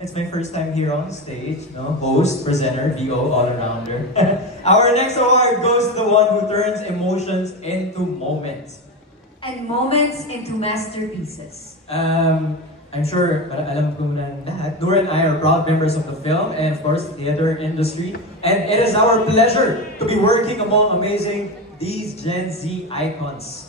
It's my first time here on stage, no? Host, presenter, VO, all-arounder. Our next award goes to the one who turns emotions into moments. And moments into masterpieces. I'm sure alam ko na lahat. Noor and I are proud members of the film and of course the theater industry. And it is our pleasure to be working among these Gen Z icons.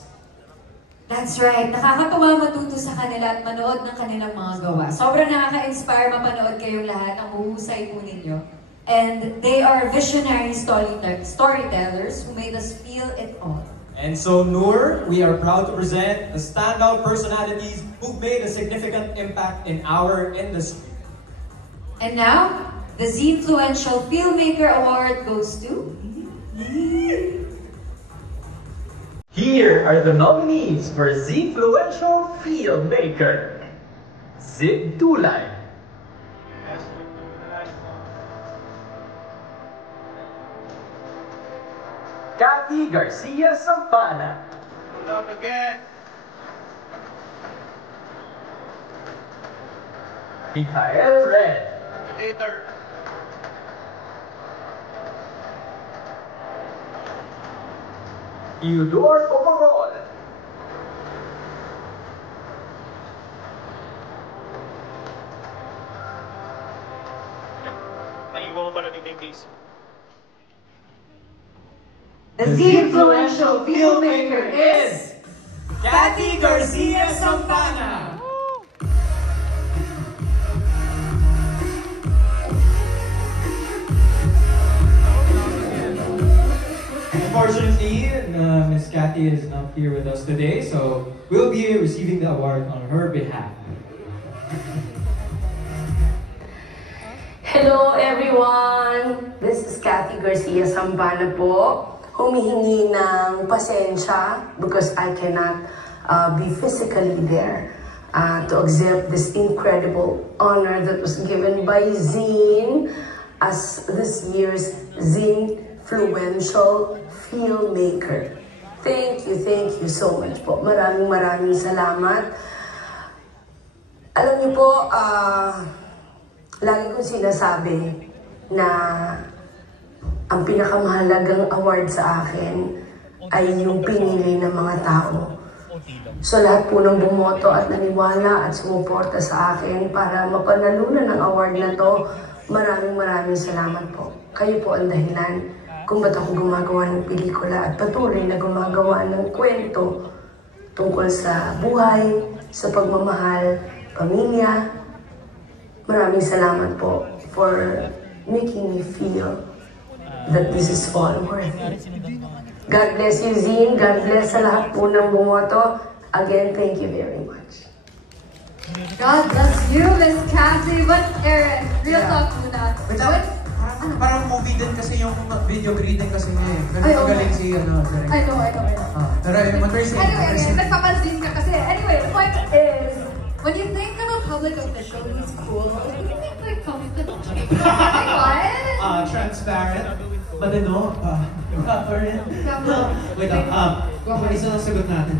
That's right. Nakakatuwa matuto sa kanila at manood ng kanilang mga gawa. Sobrang nakaka-inspire mapanood kayong lahat. Ang huhusay po ninyo. And they are visionary storytellers who made us feel it all. And so, Noor, we are proud to present the standout personalities who've made a significant impact in our industry. And now, the Z-Influential Filmmaker Award goes to... Here are the nominees for Z-Influential Filmmaker. Zib Dulay. Kathy Garcia Sampana. Not again. Michael Red. Later. Eudor Pomarol. Naiwan mo ba natin yung case? The Z-Influential Filmmaker is... Kathy Garcia Sampana. Unfortunately, Miss Kathy is not here with us today, so we'll be receiving the award on her behalf. Hello everyone! This is Kathy Garcia Sampana po. Humihingi ng pasensya because I cannot be physically there to accept this incredible honor that was given by Zine as this year's Z-Influential Filmmaker. Thank you so much po. Maraming salamat. Alam niyo po, lagi kong sinasabi na ang pinakamahalagang award sa akin ay yung pinili ng mga tao. So lahat po ng bumoto at naniwala at sumuporta sa akin para mapanalunan ng award na to, maraming salamat po. Kayo po ang dahilan kung ba't ako gumagawa ng pelikula at patuloy na gumagawa ng kwento tungkol sa buhay, sa pagmamahal, pamilya. Maraming salamat po for making me feel that this is all worth it. God bless you, Zine. God bless sa lahat po ng bumoto. Again, thank you very much. God bless you, Miss Kathy. But Aaron, real talk muna. Parang movie din kasi yung video greeting kasi niya eh. Pero magaling si ano. I know. Pero what we're saying. Anyway, nagpapansin ka kasi. Anyway, the point is, when you think of a public official who's cool, you think like comfortable. What? Transparent. But ano, current. Wait lang, isa lang sagot natin.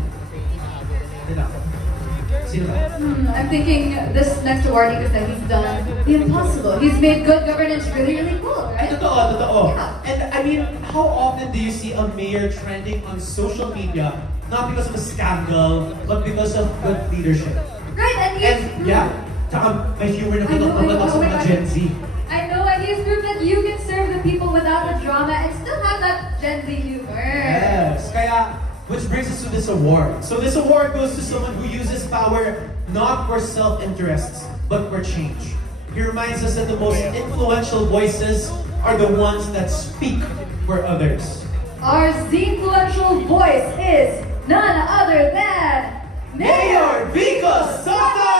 I'm thinking this next award because he's done the impossible. He's made good governance really cool, right? Totoo. Yeah. And I mean, how often do you see a mayor trending on social media, not because of a scandal, but because of good leadership? Right, and yeah, may humor na pagkakalat sa mga Gen Z. I know, and he's proved that you can serve the people without the drama and still have that Gen Z humor. Yes, kaya, which brings us to this award. So this award goes to someone who uses power not for self-interests, but for change. He reminds us that the most influential voices are the ones that speak for others. Our Z-Influential voice is none other than Mayor Vico Soto!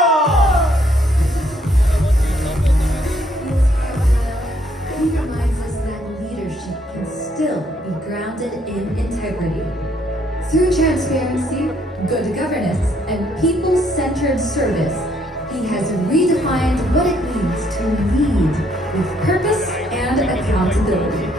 He reminds us that leadership can still be grounded in integrity. Through transparency, good governance, and people-centered service, he has redefined what it means to lead with purpose and accountability.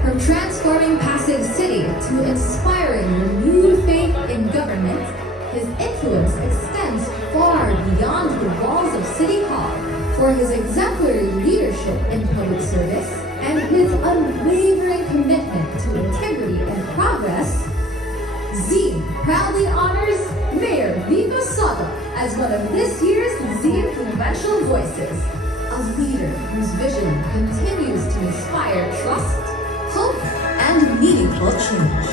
From transforming Pasig City to inspiring renewed faith in government, his influence extends far beyond the walls of City Hall, for his exemplary leadership in public service and his unwavering commitment to integrity and progress, Zine proudly honors Mayor Vico Soto as one of this year's Zine Influential Voices, a leader whose vision continues to inspire trust, hope, and meaningful change.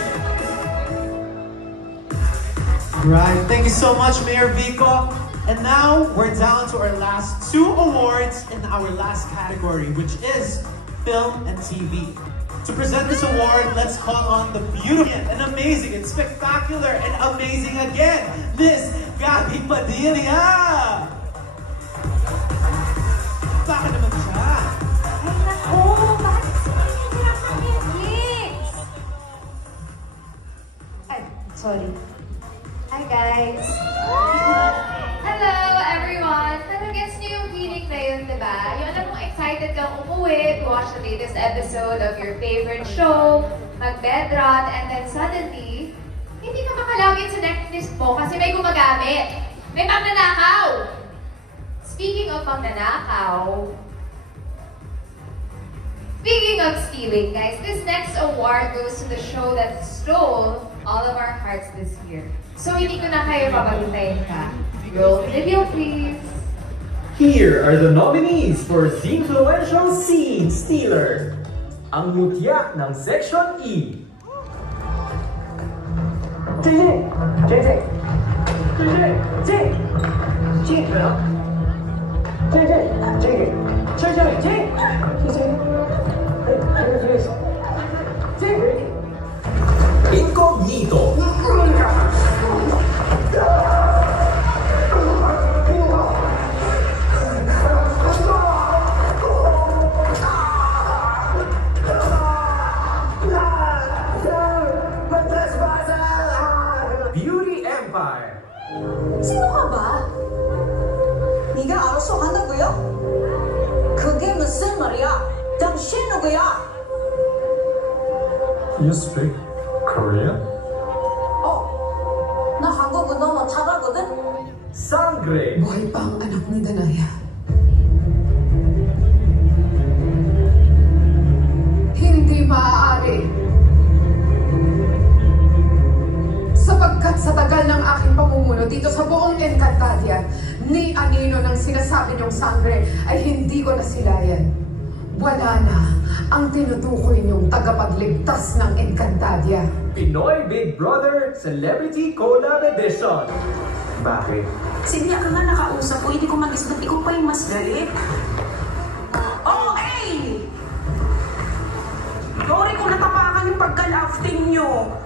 Right, thank you so much, Mayor Vico. And now, we're down to our last 2 awards in our last category, which is Film and TV. To present this award, let's call on the beautiful and amazing and spectacular and amazing again, Miss Gabby Padilla! Bakit naman siya? Ay nako, bakit sinihirap ng Netflix? Ay, sorry. Hi guys! Hello everyone! Nag-guess niyo yung feeling na yun, diba? Yung alam mong excited kang umuwi to watch the latest episode of your favorite show, mag-bedrot, and then suddenly, hindi ka makalogin sa Netflix mo kasi may gumagamit. May magnanakaw! Speaking of magnanakaw, speaking of stealing, guys, this next award goes to the show that stole all of our hearts this year. So hindi ko na kayo papagitayin pa. Roll video, please. Here are the nominees for the Influential Scene Stealer. Ang mutya ng Section E. JJ! JJ! JJ! JJ! JJ! JJ! JJ! JJ! JJ! Incognito. Beauty Empire. Sino ka ba? 네가 알아서 한다고요? 그게 무슨 말이야? 당신 누구야? You speak Korean? 나 한국어 너무 잘하거든? Sangre. Buhay pa ang anak ni Danaya. Hindi maaari. Sapagkat sa tagal ng aking pamumuno dito sa buong Encantadia, ni anino ng sinasabi niyong sangre ay hindi ko nasilayan. Wala na ang tinutukoy niyong tagapagligtas ng Encantadia. Pinoy Big Brother Celebrity Collab Edition. Bakit? Sinya ka nga nakausap ko, hindi ko mag-isip, ikaw pa yung mas galit. Oh, hey! Sorry kung natapakan yung pagka-laughing nyo.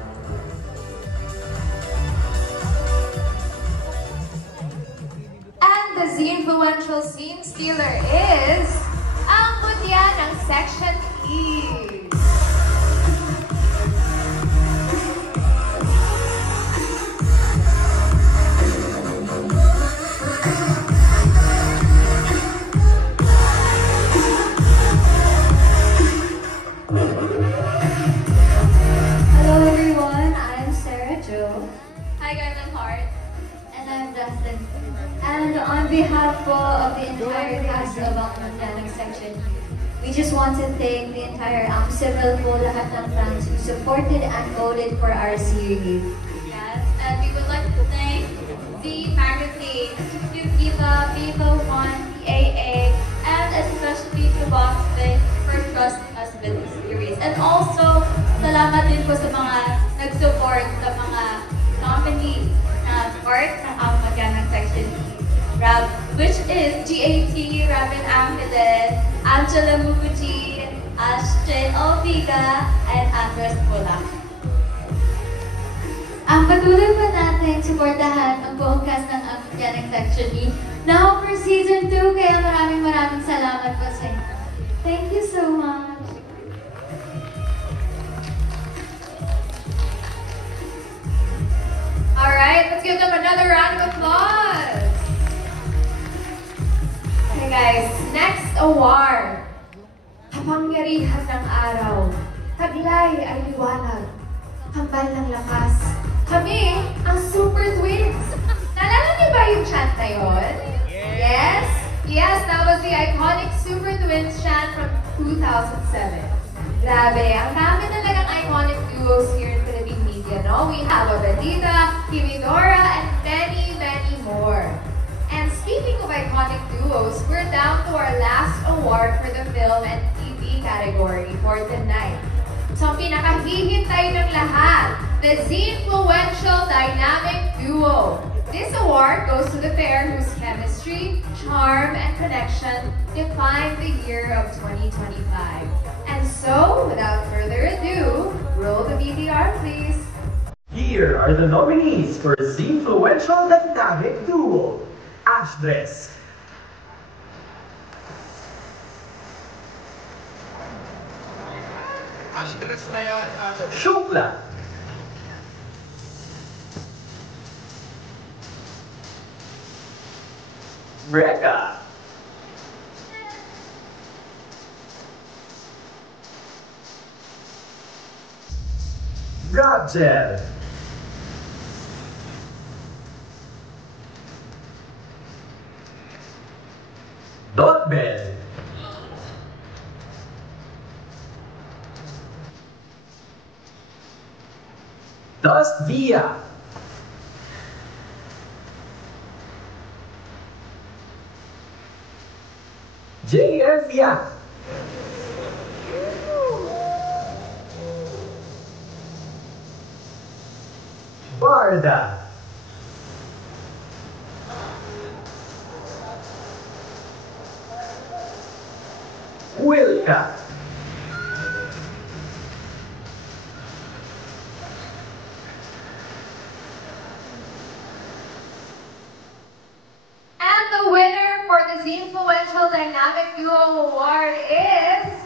And the Z-Influential Scene Stealer is ang mutya ng Section E. Hello everyone, I'm Sarah Jo. Hi, guys, I'm Hart. And I'm Dustin. And on behalf of the entire cast of ang Mutya Section, we just want to thank the entire Civil po lahat ng fans who supported and voted for our series. Yes, and we would like to thank the magazine, to Viva, Viva One, PAA, and especially to Boston for trusting us with this series. And also, salamat din po sa mga nag-support sa mga nominees na part ng Mutya ng Section E. Rab, which is GAT, Rabin Angeles, Angela Mukuji, Ashton Olviga, and Andres Pula. Ang patuloy pa natin suportahan ang buong cast ng Mutya ng Section E now for Season 2, kaya maraming salamat po sa inyo. Thank you so much. Alright, let's give them another round of applause. Okay guys, next award. Kapangyarihan ng araw. Taglay ay liwanag. Kambal ng lakas. Kami, ang Super Twins. Naalala niyo ba yung chant na yun? Yes? Yes, that was the iconic Super Twins chant from 2007. Grabe, ang dami talagang iconic duos here in Philippine media, no? We have Abelita, Kimidora, and many, many more. And speaking of iconic duos, we're down to our last award for the film and TV category for tonight. So, ang pinakahihintay ng lahat, the Z-Influential Dynamic Duo. This award goes to the pair whose chemistry, charm, and connection defined the year of 2025. And so, without further ado, roll the VTR, please. Here are the nominees for Z-Influential Dynamic Duo. Ashdress, na yan. Shukla, Reka, Gabjel, Dotbel, Dust Via, JF Via, Barda, Wilka, And the winner for the Z-Influential Dynamic Duo Award is...